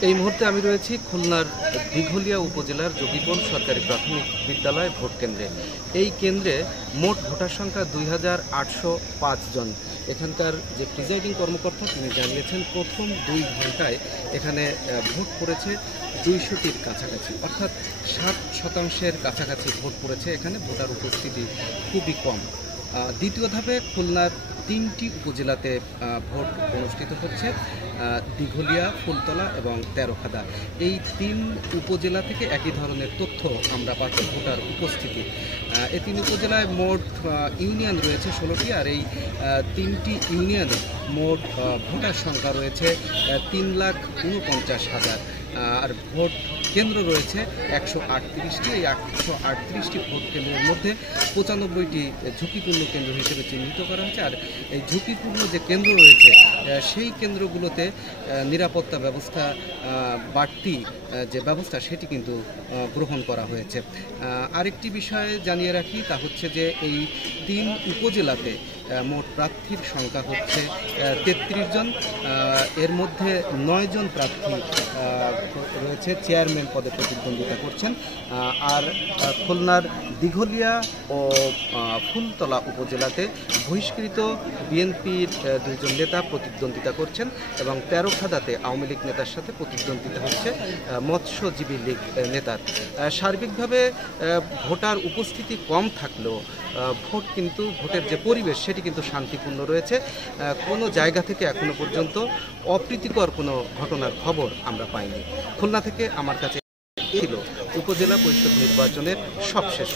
এই মুহূর্তে আমি রয়েছি খুলনার দিঘলিয়া উপজেলার যোগীপুর সরকারি প্রাথমিক বিদ্যালয় ভোট কেন্দ্রে। এই কেন্দ্রে মোট ভোটার সংখ্যা 2805 জন। এখানকার যে প্রিজাইডিং কর্মকর্তা তিনি জানিয়েছেন প্রথম 2 ঘন্টায় এখানে ভোট পড়েছে 200টির কাছাকাছি, অর্থাৎ 60% কাছাকাছি ভোট পড়েছে। এখানে ভোটার উপস্থিতি খুবই কম। দ্বিতীয় ধাপে খুলনার 3টি উপজেলাতে ভোট অনুষ্ঠিত হচ্ছে, দিঘলিয়া, ফুলতলা এবং তেরোখাদা। এই 3 উপজেলা থেকে একই ধরনের তথ্য আমরা পাচ্ছি ভোটার উপস্থিতি। এই 3 উপজেলায় মোট ইউনিয়ন রয়েছে 16টি, আর এই 3টি ইউনিয়নে মোট ভোটার সংখ্যা রয়েছে 3,49,000। আর ভোট কেন্দ্র রয়েছে 138টি। এই 138টি ভোট কেন্দ্রের মধ্যে 95টি ঝুঁকিপূর্ণ কেন্দ্র হিসেবে চিহ্নিত করা হয়েছে। আর এই ঝুঁকিপূর্ণ যে কেন্দ্র রয়েছে সেই কেন্দ্রগুলোতে নিরাপত্তা ব্যবস্থা বাড়তি যে ব্যবস্থা সেটি কিন্তু গ্রহণ করা হয়েছে। আরেকটি বিষয় জানিয়ে রাখি, তা হচ্ছে যে এই 3 উপজেলাতে মোট প্রার্থীর সংখ্যা হচ্ছে 33 জন। এর মধ্যে 9 জন প্রার্থী রয়েছে চেয়ারম্যান পদে প্রতিদ্বন্দ্বিতা করছেন। আর খুলনার দিঘলিয়া ও ফুলতলা উপজেলাতে বহিষ্কৃত বিএনপির 2 জন নেতা প্রতিদ্বন্দ্বিতা করছেন এবং তেরোখাদাতে আওয়ামী লীগ নেতার সাথে প্রতিদ্বন্দ্বিতা হচ্ছে মৎস্যজীবী লীগ নেতার। সার্বিকভাবে ভোটার উপস্থিতি কম থাকলেও ভোটের যে পরিবেশ সেটি কিন্তু শান্তিপূর্ণ রয়েছে। কোনো জায়গা থেকে এখনো পর্যন্ত অপ্রীতিকর কোনো ঘটনার খবর আমরা পাইনি। খুলনা থেকে আমার কাছে ছিল উপজেলা পরিষদ নির্বাচনের সবশেষ